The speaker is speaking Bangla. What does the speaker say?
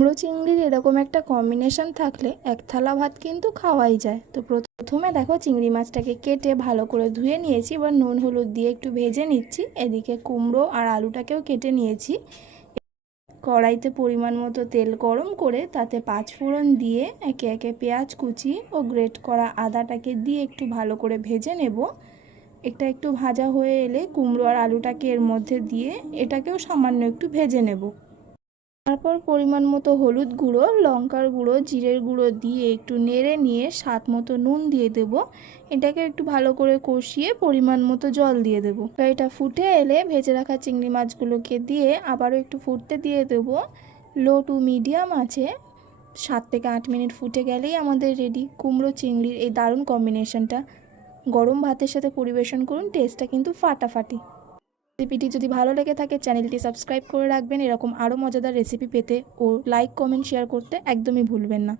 কুমড়ো চিংড়ির এরকম একটা কম্বিনেশন থাকলে এক থালা ভাত কিন্তু খাওয়াই যায়। তো প্রথমে দেখো চিংড়ি মাছটাকে কেটে ভালো করে ধুয়ে নিয়েছি, এবার নুন হলুদ দিয়ে একটু ভেজে নিচ্ছি। এদিকে কুমড়ো আর আলুটাকেও কেটে নিয়েছি। কড়াইতে পরিমাণ মতো তেল গরম করে তাতে 5 ফোড়ন দিয়ে একে একে পেঁয়াজ কুচি ও গ্রেট করা আদাটাকে দিয়ে একটু ভালো করে ভেজে নেব। এটা একটু ভাজা হয়ে এলে কুমড়ো আর আলুটাকে এর মধ্যে দিয়ে এটাকেও সামান্য একটু ভেজে নেব। তারপর পরিমাণ মতো হলুদ গুঁড়ো, লঙ্কার গুঁড়ো, জিরের গুঁড়ো দিয়ে একটু নেড়ে নিয়ে স্বাদ মতো নুন দিয়ে দেব। এটাকে একটু ভালো করে কষিয়ে পরিমাণ মতো জল দিয়ে দেবো। এটা ফুটে এলে ভেজে রাখা চিংড়ি মাছগুলোকে দিয়ে আবারও একটু ফুটতে দিয়ে দেব। লো টু মিডিয়াম আছে 7 থেকে 8 মিনিট ফুটে গেলেই আমাদের রেডি কুমড়ো চিংড়ির এই দারুণ কম্বিনেশনটা। গরম ভাতের সাথে পরিবেশন করুন, টেস্টটা কিন্তু ফাটাফাটি। রেসিপিটি যদি ভালো লেগে থাকে চ্যানেলটি সাবস্ক্রাইব করে রাখবেন এরকম আরও মজাদার রেসিপি পেতে, ও লাইক কমেন্ট শেয়ার করতে একদমই ভুলবেন না।